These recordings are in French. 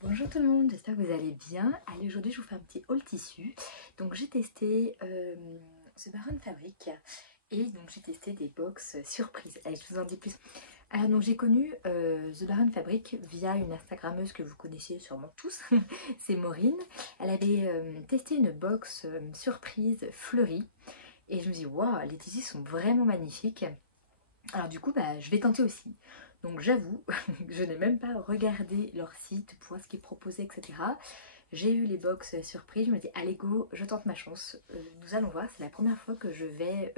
Bonjour tout le monde, j'espère que vous allez bien. Allez, aujourd'hui je vous fais un petit haul tissu. Donc j'ai testé The Baron Fabric et donc j'ai testé des box surprises. Allez, je vous en dis plus. Alors donc j'ai connu The Baron Fabric via une Instagrammeuse que vous connaissez sûrement tous, c'est Maureen. Elle avait testé une box surprise fleurie et je me dis waouh, les tissus sont vraiment magnifiques. Alors du coup, je vais tenter aussi. Donc j'avoue, je n'ai même pas regardé leur site pour voir ce qu'ils proposaient, etc. J'ai eu les box surprises, je me dis allez go, je tente ma chance. Nous allons voir, c'est la première fois que je vais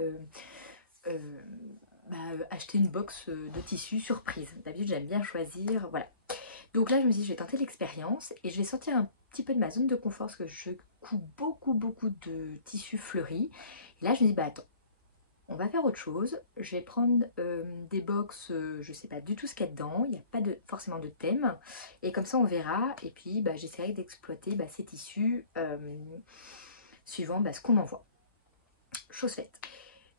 acheter une box de tissu surprise. D'habitude j'aime bien choisir, voilà. Donc là je me dis je vais tenter l'expérience et je vais sortir un petit peu de ma zone de confort parce que je couds beaucoup de tissus fleuris. Et là je me dis attends, on va faire autre chose. Je vais prendre des box, je sais pas du tout ce qu'il y a dedans. Il n'y a pas forcément de thème. Et comme ça, on verra. Et puis, j'essaierai d'exploiter ces tissus suivant ce qu'on m'envoie. Chose faite.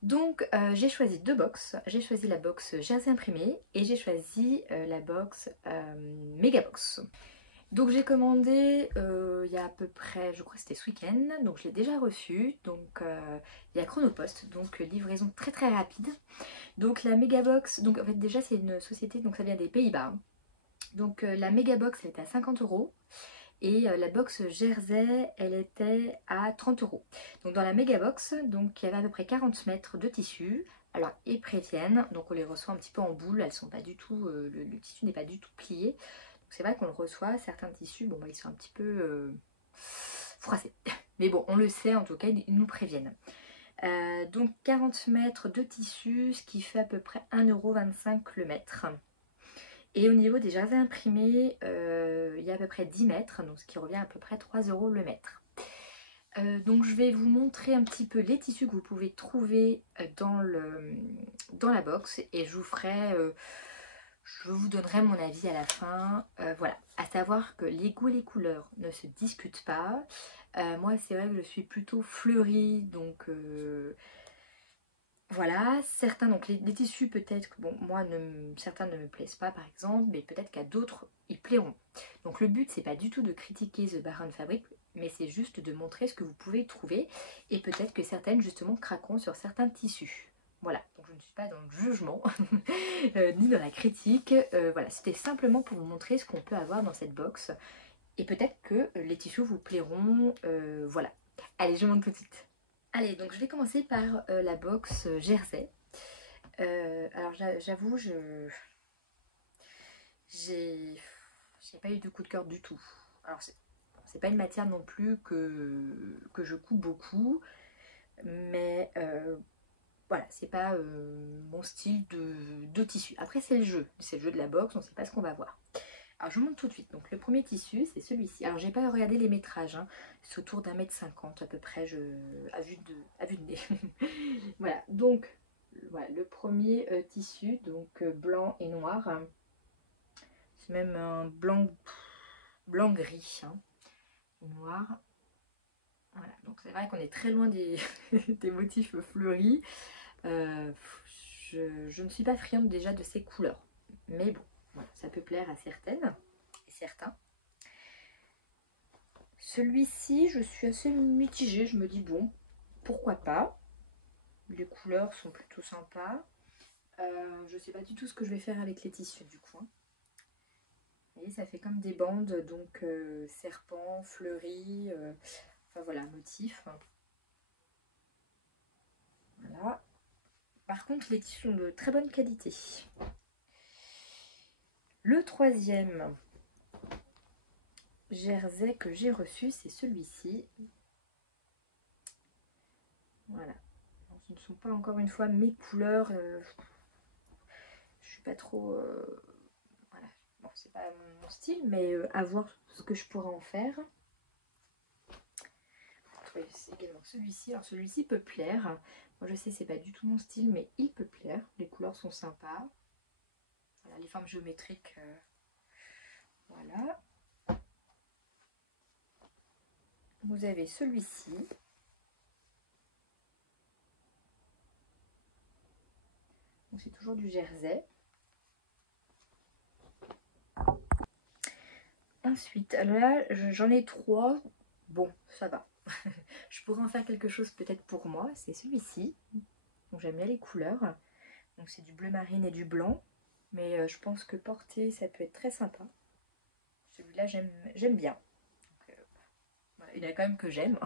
Donc, j'ai choisi deux box. J'ai choisi la box Jersey imprimé et j'ai choisi la box Megabox. Donc j'ai commandé il y a à peu près, je crois que c'était ce week-end, donc je l'ai déjà reçu. Donc il y a Chronopost, donc livraison très rapide. Donc la Megabox, donc en fait déjà c'est une société, donc ça vient des Pays-Bas. Donc la Megabox elle était à 50 euros et la box Jersey elle était à 30 euros. Donc dans la Megabox, donc il y avait à peu près 40 mètres de tissu. Alors ils préviennent, donc on les reçoit un petit peu en boule, elles sont pas du tout, le tissu n'est pas du tout plié. C'est vrai qu'on le reçoit, certains tissus, ils sont un petit peu froissés. Mais bon, on le sait, en tout cas, ils nous préviennent. Donc 40 mètres de tissu, ce qui fait à peu près 1,25 € le mètre. Et au niveau des jersey imprimés, il y a à peu près 10 mètres, donc ce qui revient à peu près 3 € le mètre. Donc je vais vous montrer un petit peu les tissus que vous pouvez trouver dans la box et je vous donnerai mon avis à la fin. Voilà, à savoir que les goûts et les couleurs ne se discutent pas. Moi c'est vrai que je suis plutôt fleurie, donc voilà. Certains, donc les tissus peut-être que moi certains ne me plaisent pas par exemple, mais peut-être qu'à d'autres ils plairont. Donc le but c'est pas du tout de critiquer The Baron Fabric, mais c'est juste de montrer ce que vous pouvez trouver et peut-être que certaines justement craqueront sur certains tissus. Voilà, donc je ne suis pas dans le jugement ni dans la critique. Voilà, c'était simplement pour vous montrer ce qu'on peut avoir dans cette box et peut-être que les tissus vous plairont. Voilà, allez, je monte tout de suite. Allez, donc je vais commencer par la box Jersey. Alors j'avoue, j'ai pas eu de coup de cœur du tout. Alors c'est pas une matière non plus que je couds beaucoup, mais voilà, c'est pas mon style de tissu. Après c'est le jeu de la box, on ne sait pas ce qu'on va voir. Alors je vous montre tout de suite. Donc le premier tissu c'est celui-ci. Alors j'ai pas regardé les métrages, hein. C'est autour d'1,50 m à peu près, à vue de nez. Voilà, donc voilà, le premier tissu, donc blanc et noir. C'est même un blanc gris, hein, et noir. Voilà, donc c'est vrai qu'on est très loin des, des motifs fleuris. Euh, je ne suis pas friande déjà de ces couleurs. Mais bon, voilà, ça peut plaire à certaines et certains. Celui-ci, je suis assez mitigée. Je me dis, bon, pourquoi pas. Les couleurs sont plutôt sympas. Je ne sais pas du tout ce que je vais faire avec les tissus du coup, hein. Vous voyez, ça fait comme des bandes, donc serpent, fleuri, enfin voilà, motif. Voilà. Par contre, les tissus sont de très bonne qualité. Le troisième jersey que j'ai reçu, c'est celui-ci. Voilà. Alors, ce ne sont pas encore une fois mes couleurs. Je suis pas trop. Voilà. Bon, c'est pas mon style, mais à voir ce que je pourrais en faire. C'est également celui-ci. Alors celui-ci peut plaire. Moi je sais c'est pas du tout mon style, mais il peut plaire. Les couleurs sont sympas. Voilà, les formes géométriques. Voilà. Vous avez celui-ci. Donc c'est toujours du jersey. Ensuite, alors là, j'en ai 3. Bon, ça va. Je pourrais en faire quelque chose peut-être pour moi. C'est celui-ci. Donc j'aime bien les couleurs. Donc c'est du bleu marine et du blanc. Mais je pense que porter, ça peut être très sympa. Celui-là, j'aime bien. Donc, voilà, il y en a quand même que j'aime.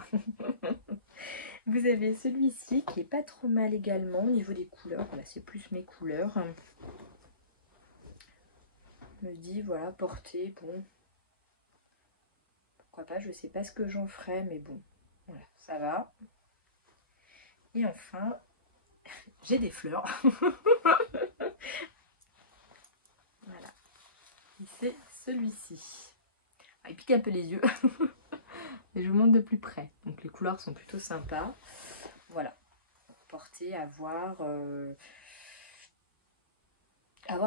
Vous avez celui-ci qui est pas trop mal également au niveau des couleurs. Voilà, c'est plus mes couleurs. Je me dis, voilà, porter, bon, pourquoi pas, je sais pas ce que j'en ferai, mais bon, voilà, ça va. Et enfin, j'ai des fleurs. Voilà, et c'est celui-ci. Ah, il pique un peu les yeux, mais je vous montre de plus près. Donc les couleurs sont plutôt sympas. Voilà, porter, à voir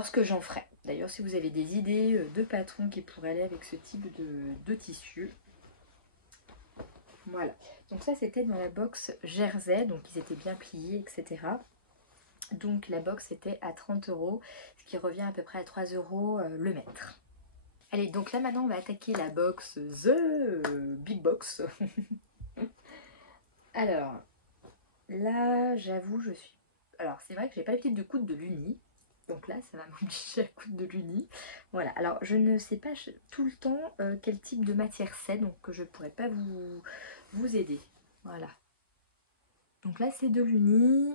ce que j'en ferai. D'ailleurs, si vous avez des idées de patrons qui pourraient aller avec ce type de tissu, voilà. Donc ça, c'était dans la box Jersey, donc ils étaient bien pliés, etc. Donc la box était à 30 €, ce qui revient à peu près à 3 € le mètre. Allez, donc là maintenant on va attaquer la box The Big Box. Alors, là j'avoue je suis... Alors c'est vrai que j'ai pas l'habitude de coudre de l'uni. Donc là ça va m'obliger à coudre de l'uni. Voilà, alors je ne sais pas tout le temps quel type de matière c'est, donc je ne pourrais pas vous aider. Voilà. Donc là c'est de l'uni.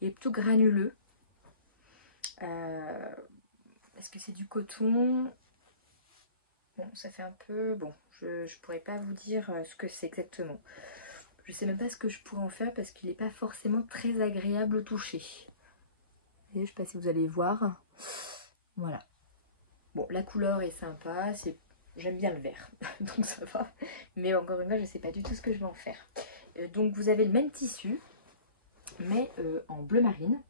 Il est plutôt granuleux. Est-ce que c'est du coton? Bon, ça fait un peu... Bon, je pourrais pas vous dire ce que c'est exactement. Je sais même pas ce que je pourrais en faire parce qu'il n'est pas forcément très agréable au toucher. Et je sais pas si vous allez voir. Voilà. Bon, la couleur est sympa. J'aime bien le vert, donc ça va. Mais encore une fois, je sais pas du tout ce que je vais en faire. Donc vous avez le même tissu, mais en bleu marine.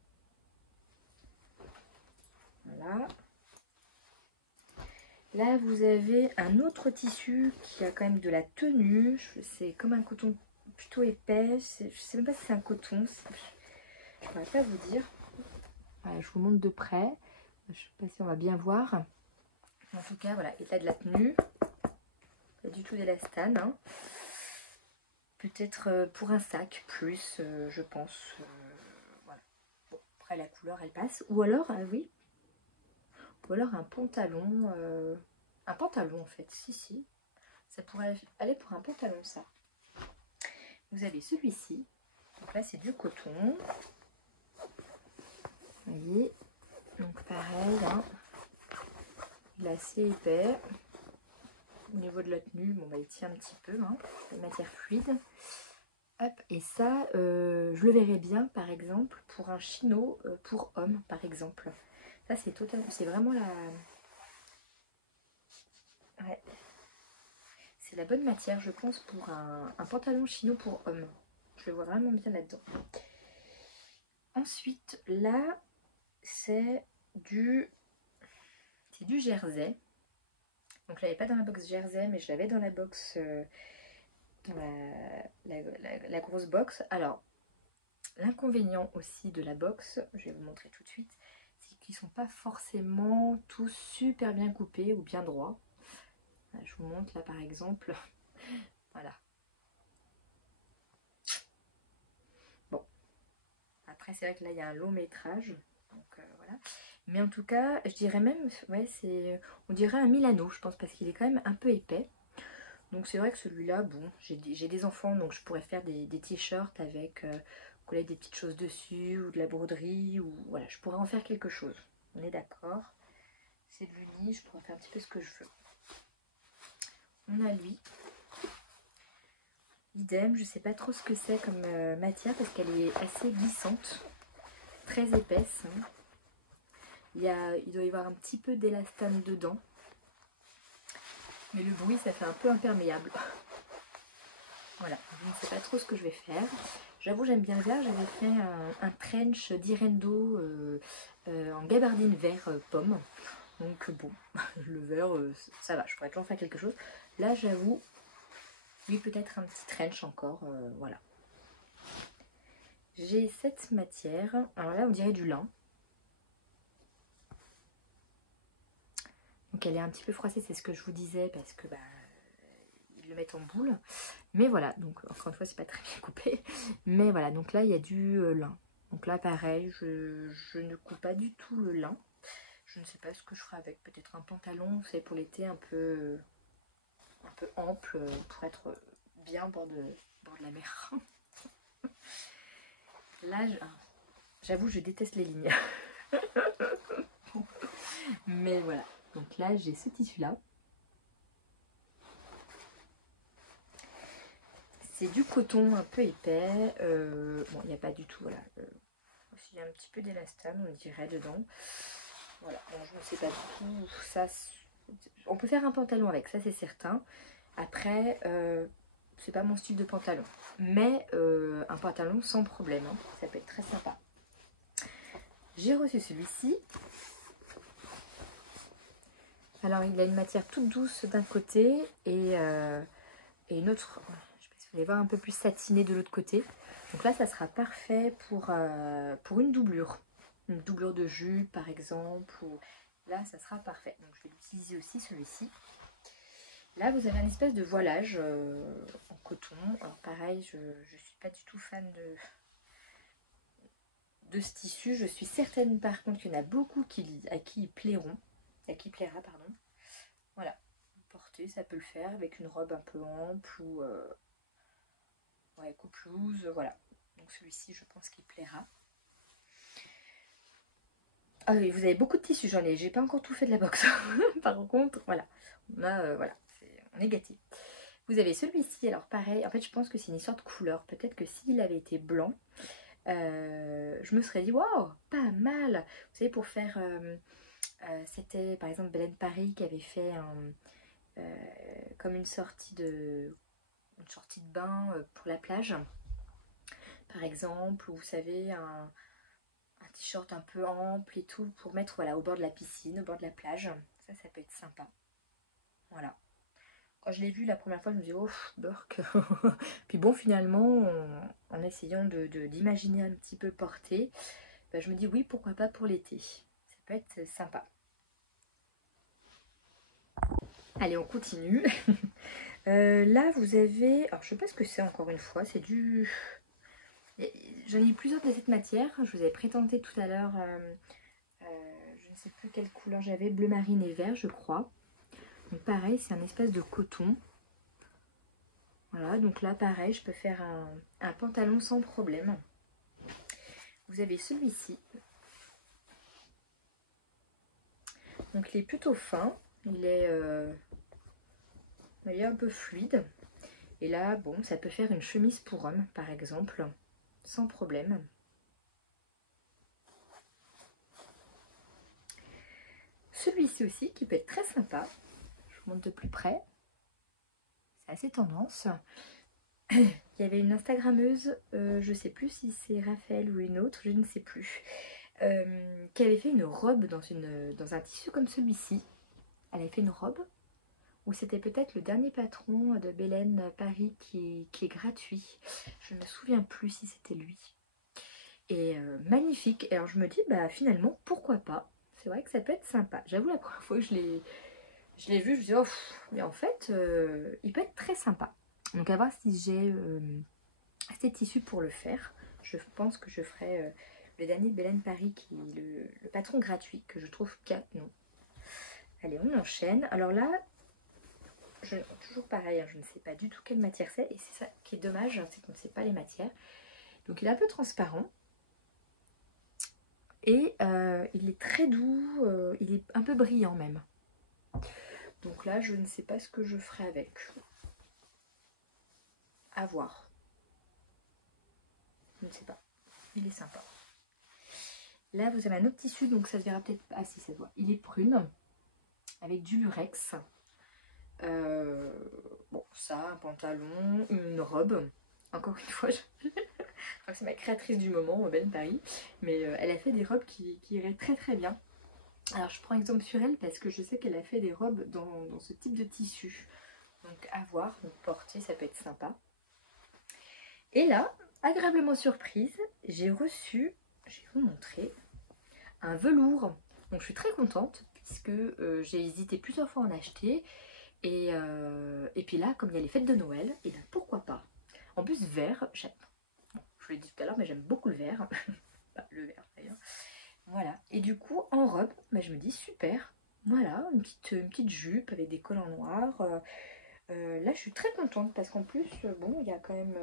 Voilà. Là, vous avez un autre tissu qui a quand même de la tenue. C'est comme un coton plutôt épais. Je ne sais même pas si c'est un coton. Je ne pourrais pas vous dire. Voilà, je vous montre de près. Je ne sais pas si on va bien voir. En tout cas, voilà, il a de la tenue. Pas du tout d'élastane. Hein. Peut-être pour un sac plus, je pense. Voilà. Bon, après, la couleur, elle passe. Ou alors, ah oui. Ou alors un pantalon. Un pantalon, en fait. Si. Ça pourrait aller pour un pantalon, ça. Vous avez celui-ci. Donc là, c'est du coton. Vous voyez. Donc pareil, hein. Il est assez épais. Au niveau de la tenue, bon, bah, il tient un petit peu. Hein. C'est une matière fluide. Hop, et ça, je le verrais bien, par exemple, pour un chino pour homme, par exemple. Ça, c'est vraiment la... Ouais. C'est la bonne matière, je pense, pour un pantalon chino pour homme. Je le vois vraiment bien là-dedans. Ensuite, là, c'est du jersey. Donc je l'avais pas dans la box jersey, mais je l'avais dans la box, dans la grosse box. Alors, l'inconvénient aussi de la box, je vais vous montrer tout de suite, c'est qu'ils sont pas forcément tous super bien coupés ou bien droits. Je vous montre là par exemple. Voilà. Bon. Après c'est vrai que là il y a un long métrage. Donc voilà. Mais en tout cas, je dirais même, ouais, on dirait un Milano, je pense, parce qu'il est quand même un peu épais. Donc c'est vrai que celui-là, bon, j'ai des enfants, donc je pourrais faire des t-shirts avec coller des petites choses dessus, ou de la broderie, ou voilà, je pourrais en faire quelque chose. On est d'accord. C'est de l'uni, je pourrais faire un petit peu ce que je veux. On a lui. Idem, je sais pas trop ce que c'est comme matière, parce qu'elle est assez glissante, très épaisse. Hein. Il doit y avoir un petit peu d'élastane dedans. Mais le bruit, ça fait un peu imperméable. Voilà, je ne sais pas trop ce que je vais faire. J'avoue, j'aime bien le vert. J'avais fait un trench d'Irendo en gabardine vert pomme. Donc bon, le vert, ça va. Je pourrais toujours faire quelque chose. Là, j'avoue, oui, peut-être un petit trench encore. Voilà. J'ai cette matière. Alors là, on dirait du lin. Donc donc elle est un petit peu froissée, c'est ce que je vous disais, parce que bah, ils le mettent en boule. Mais voilà, donc encore une fois, c'est pas très bien coupé. Mais voilà, donc là, il y a du lin. Donc là, pareil, je ne coupe pas du tout le lin. Je ne sais pas ce que je ferai avec. Peut-être un pantalon, vous savez, pour l'été, un peu ample, pour être bien bord de la mer. Là, j'avoue, je déteste les lignes. Mais voilà. Donc là, j'ai ce tissu-là. C'est du coton un peu épais. Bon, il n'y a pas du tout, voilà. Il y a un petit peu d'élastane, on dirait, dedans. Voilà, bon, je ne sais pas du tout. Ça, on peut faire un pantalon avec, ça c'est certain. Après, c'est pas mon style de pantalon. Mais un pantalon sans problème, hein. Ça peut être très sympa. J'ai reçu celui-ci. Alors, il a une matière toute douce d'un côté et une autre, je sais pas si vous allez voir, un peu plus satinée de l'autre côté. Donc là, ça sera parfait pour une doublure. Une doublure de jupe, par exemple. Ou... Là, ça sera parfait. Donc, je vais l'utiliser aussi, celui-ci. Là, vous avez un espèce de voilage en coton. Alors, pareil, je ne suis pas du tout fan de ce tissu. Je suis certaine, par contre, qu'il y en a beaucoup à qui il plairont. À qui plaira, pardon. Voilà. Porter, ça peut le faire avec une robe un peu ample ou ouais, coupe loose, voilà. Donc celui-ci, je pense qu'il plaira. Ah oui, vous avez beaucoup de tissus, j'ai pas encore tout fait de la box. Par contre, voilà, on a, voilà, on est gâté. Vous avez celui-ci, alors pareil, en fait je pense que c'est une histoire de couleur. Peut-être que s'il avait été blanc, je me serais dit, waouh, pas mal. Vous savez, pour faire, c'était par exemple Belen Paris qui avait fait comme une sortie de bain pour la plage. Par exemple, ou vous savez, un t-shirt un peu ample et tout pour mettre voilà, au bord de la piscine, au bord de la plage. Ça peut être sympa. Voilà. Quand je l'ai vu la première fois, je me suis dit, oh, burk. Puis bon, finalement, en essayant d'imaginer un petit peu porter, ben, je me dis oui, pourquoi pas pour l'été. Ça peut être sympa. Allez, on continue. Là, vous avez... Alors, je sais pas ce que c'est encore une fois. C'est du... J'en ai eu plusieurs de cette matière. Je vous avais présenté tout à l'heure... je ne sais plus quelle couleur j'avais, bleu marine et vert je crois. Donc pareil, c'est un espèce de coton. Voilà, donc là pareil, je peux faire un pantalon sans problème. Vous avez celui-ci. Donc il est plutôt fin, il est un peu fluide. Et là, bon, ça peut faire une chemise pour homme par exemple, sans problème. Celui-ci aussi qui peut être très sympa. Je vous montre de plus près. C'est assez tendance. Il y avait une Instagrammeuse, je ne sais plus si c'est Raphaël ou une autre, je ne sais plus, qui avait fait une robe dans un tissu comme celui-ci. Elle avait fait une robe où c'était peut-être le dernier patron de Belen Paris qui est gratuit. Je ne me souviens plus si c'était lui. Et magnifique. Et alors je me dis, bah finalement, pourquoi pas? C'est vrai que ça peut être sympa. J'avoue, la première fois que je l'ai vu, je me dis, oh, mais en fait, il peut être très sympa. Donc à voir si j'ai assez de tissu pour le faire. Je pense que je ferai le dernier de Belen Paris qui est le patron gratuit que je trouve canon. Allez, on enchaîne. Alors là, toujours pareil, hein, je ne sais pas du tout quelle matière c'est. Et c'est ça qui est dommage, c'est qu'on ne sait pas les matières. Donc il est un peu transparent. Et il est très doux, il est un peu brillant même. Donc là, je ne sais pas ce que je ferai avec. À voir. Je ne sais pas. Il est sympa. Là, vous avez un autre tissu, donc ça se verra peut-être pas. Ah si, ça se voit. Il est prune, avec du lurex. Bon, ça, un pantalon, une robe. Encore une fois, je crois que c'est ma créatrice du moment, Ben Paris. Mais elle a fait des robes qui iraient très très bien. Alors, je prends exemple sur elle parce que je sais qu'elle a fait des robes dans ce type de tissu. Donc, à voir, donc porter, ça peut être sympa. Et là, agréablement surprise, j'ai reçu, je vais vous montrer, un velours. Donc je suis très contente parce que j'ai hésité plusieurs fois à en acheter. Et puis là, comme il y a les fêtes de Noël, et bien pourquoi pas. En plus, vert, j'aime. Bon, je l'ai dit tout à l'heure, mais j'aime beaucoup le vert. Bah, le vert d'ailleurs. Voilà. Et du coup, en robe, bah, je me dis super. Voilà, une petite jupe avec des collants noirs. Là, je suis très contente parce qu'en plus, bon, il y a quand même.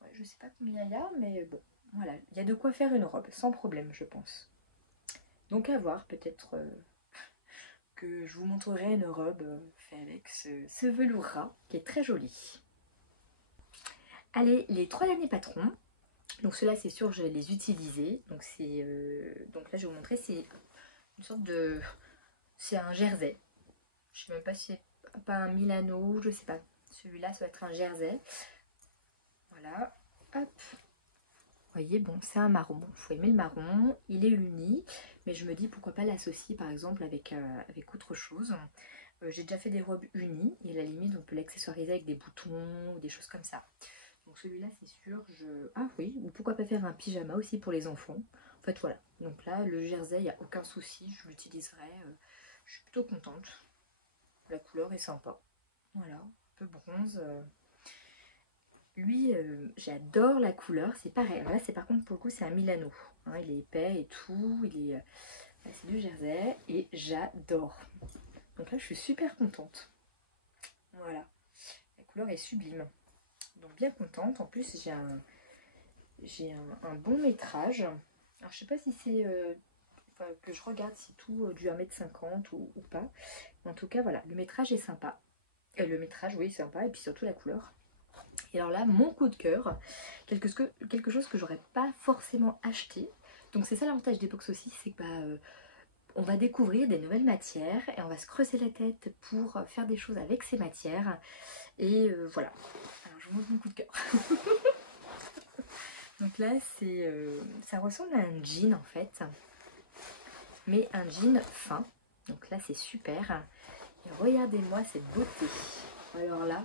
Ouais, je sais pas combien il y a, mais bon, voilà. Il y a de quoi faire une robe, sans problème, je pense. Donc à voir, peut-être que je vous montrerai une robe faite avec ce velours ras qui est très joli. Allez, les trois derniers patrons. Donc ceux-là, c'est sûr, je vais les utiliser. Donc donc là, je vais vous montrer, c'est une sorte de... C'est un jersey. Je sais même pas si c'est pas un Milano, je sais pas. Celui-là, ça va être un jersey. Voilà. Hop. Vous voyez, bon, c'est un marron. Bon, il faut aimer le marron. Il est uni. Mais je me dis, pourquoi pas l'associer, par exemple, avec autre chose. J'ai déjà fait des robes unies. Et à la limite, on peut l'accessoiriser avec des boutons ou des choses comme ça. Donc celui-là, c'est sûr, Ah oui, ou pourquoi pas faire un pyjama aussi pour les enfants. En fait, voilà. Donc là, le jersey, il n'y a aucun souci, je l'utiliserai. Je suis plutôt contente. La couleur est sympa. Voilà, un peu bronze. Lui, j'adore la couleur, c'est pareil. Alors là, c'est par contre, pour le coup, c'est un Milano. Hein, il est épais et tout, c'est du jersey et j'adore. Donc là, je suis super contente. Voilà, la couleur est sublime. Donc bien contente. En plus, j'ai un bon métrage. Alors je sais pas si c'est enfin, que je regarde si tout du 1,50 m ou pas. Mais en tout cas voilà, le métrage est sympa. Le métrage oui est sympa et puis surtout la couleur. Et alors là mon coup de cœur, quelque chose que j'aurais pas forcément acheté. Donc c'est ça l'avantage des box aussi, c'est que on va découvrir des nouvelles matières et on va se creuser la tête pour faire des choses avec ces matières. Et voilà. Alors je vous montre mon coup de cœur. Donc là, ça ressemble à un jean en fait, mais un jean fin. Donc là, c'est super. Et regardez-moi cette beauté. Alors là,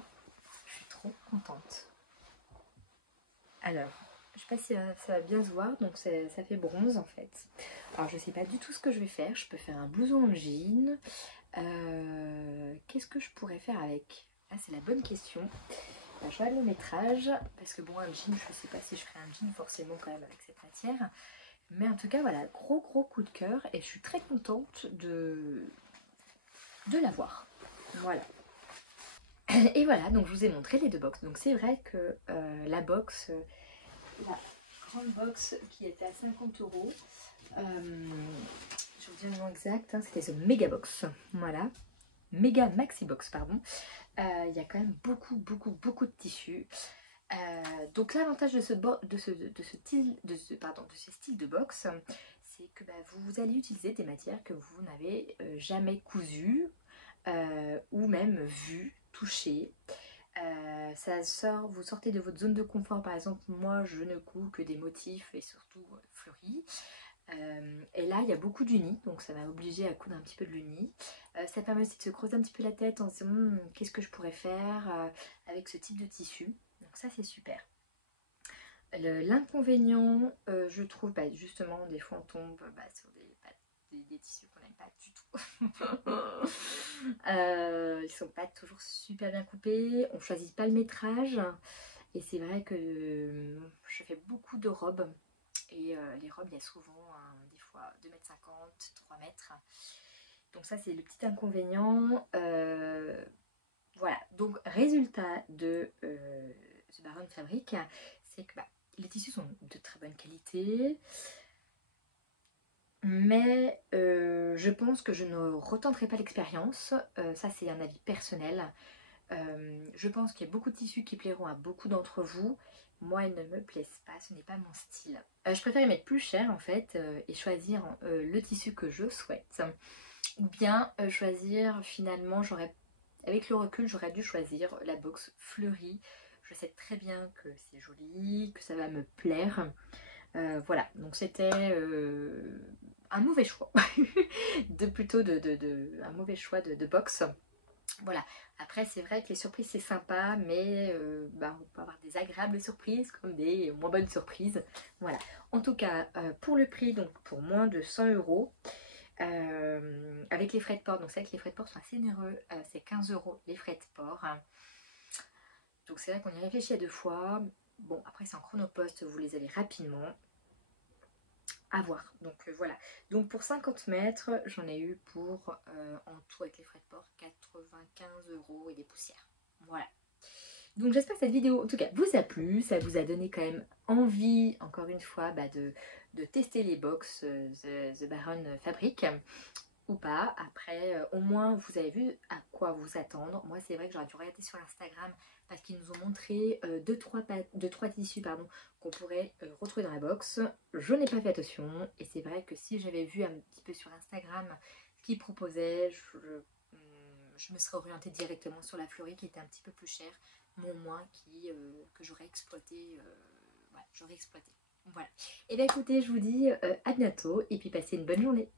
je suis trop contente. Alors, je sais pas si ça va bien se voir, donc ça fait bronze en fait. Alors je sais pas du tout ce que je vais faire. Je peux faire un blouson en jean. Qu'est-ce que je pourrais faire avec? Ah, c'est la bonne question. Je regarde le métrage, parce que bon, un jean, je sais pas si je ferai un jean forcément quand même avec cette matière. Mais en tout cas, voilà, gros coup de cœur et je suis très contente de l'avoir. Voilà. Et voilà, donc je vous ai montré les deux box. Donc c'est vrai que la grande box qui était à 50 €, je vous dis le nom exact, hein, c'était ce Mega Box. Voilà. Méga Maxi Box, pardon. Il y a quand même beaucoup de tissus. Donc l'avantage de ce style de box, c'est que vous allez utiliser des matières que vous n'avez jamais cousues ou même vues, touchées. Vous sortez de votre zone de confort. Par exemple, moi je ne couds que des motifs et surtout fleuris. Et là il y a beaucoup d'unis, donc ça m'a obligée à coudre un petit peu de l'uni. Ça permet aussi de se creuser un petit peu la tête en se disant qu'est-ce que je pourrais faire avec ce type de tissu. Donc ça c'est super. L'inconvénient, je trouve, justement, des fois on tombe sur des tissus qu'on n'aime pas du tout. Ils sont pas toujours super bien coupés, on choisit pas le métrage. Et c'est vrai que je fais beaucoup de robes. Et les robes, il y a souvent des fois 2,50 m, 3 mètres. Donc ça c'est le petit inconvénient. Voilà, donc résultat de The Baron Fabric, c'est que les tissus sont de très bonne qualité, mais je pense que je ne retenterai pas l'expérience. Ça c'est un avis personnel. Je pense qu'il y a beaucoup de tissus qui plairont à beaucoup d'entre vous. Moi, ils ne me plaisent pas, ce n'est pas mon style. Je préfère y mettre plus cher en fait et choisir le tissu que je souhaite. Ou bien choisir finalement, avec le recul, j'aurais dû choisir la box fleurie. Je sais très bien que c'est joli, que ça va me plaire. Voilà, donc c'était un mauvais choix. Un mauvais choix de box. Voilà, après c'est vrai que les surprises c'est sympa, mais on peut avoir des agréables surprises comme des moins bonnes surprises. Voilà, en tout cas pour le prix, donc pour moins de 100 €, avec les frais de port. Donc c'est vrai que les frais de port sont assez onéreux, c'est 15 € les frais de port. Donc c'est vrai qu'on y réfléchit à 2 fois. Bon, après c'est en chronopost, vous les avez rapidement. À voir. Donc voilà. Donc pour 50 mètres, j'en ai eu pour, en tout avec les frais de port, 95 € et des poussières. Voilà. Donc j'espère que cette vidéo, en tout cas, vous a plu. Ça vous a donné quand même envie, encore une fois, de tester les box The Baron Fabric ou pas. Après, au moins, vous avez vu à quoi vous attendre. Moi, c'est vrai que j'aurais dû regarder sur Instagram parce qu'ils nous ont montré 2-3 tissus qu'on pourrait retrouver dans la box. Je n'ai pas fait attention et c'est vrai que si j'avais vu un petit peu sur Instagram ce qu'ils proposaient, je me serais orientée directement sur la Fleury qui était un petit peu plus chère, mais au moins que j'aurais exploité. Voilà, j'aurais exploité. Voilà. Et bien écoutez, je vous dis à bientôt et puis passez une bonne journée.